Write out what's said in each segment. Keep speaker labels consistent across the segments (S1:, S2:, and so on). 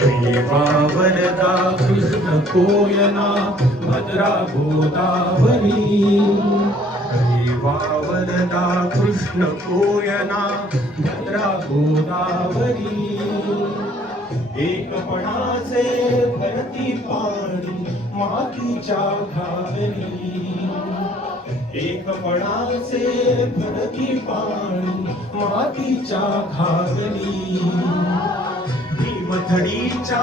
S1: देवावरदा कृष्ण कोयना भद्रा गोदावरी देवावरदा कृष्ण कोयना भद्रा गोदावरी एकपणाचे भरती पाणी मातीच्या घागरी एकपणाचे भरती पाणी मातीच्या घागरी भीमथडीच्या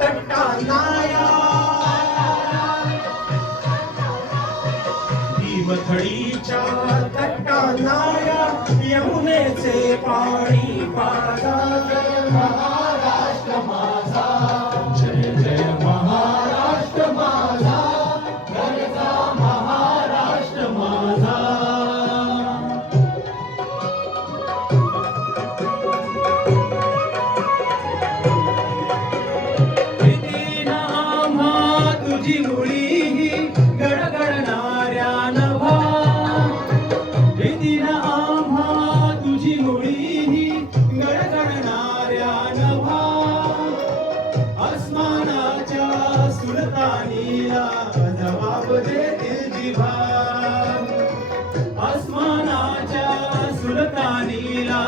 S1: तट्टानाया भीमथडीच्या तट्टानाया यमुनेचे पाणी पाजा तुझी मुळी गडगडणाऱ्या नभा. किती आम्हा तुझी मुळी गडगडणाऱ्या नभा. अस्मानाच्या सुलतानीला जवाब देतील जिभा अस्मानाच्या सुलतानीला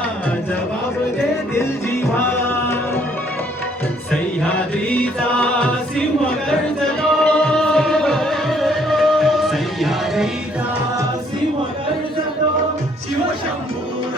S1: जवाब देतील जिभा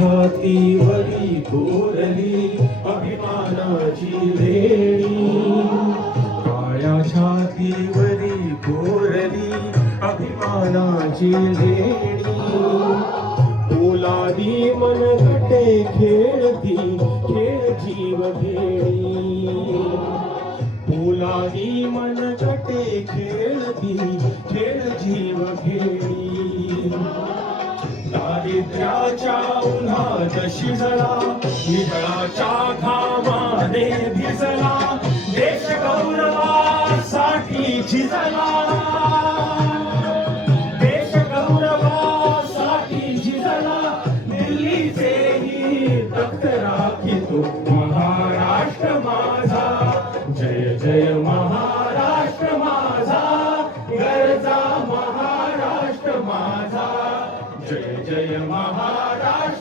S1: छातीवरी कोरली अभिमानाची लेणी काळ्या छातीवरी कोरली अभिमानाची लेणी मन मनगटे खेळती खेळ जीव घेणी मन मनगटे खेळती खेळ जीव घेणी दारिद्र्याच्या अंदाज शिजला निजळाच्या घामाने भिजला देश गौरवासाठी झिजला. देश गौरवासाठी झिजला दिल्लीचे ही तख्त राखितो महाराष्ट्र माझा. जय जय महाराष्ट्र महाराष्ट्र माझा. जय जय महाराष्ट्र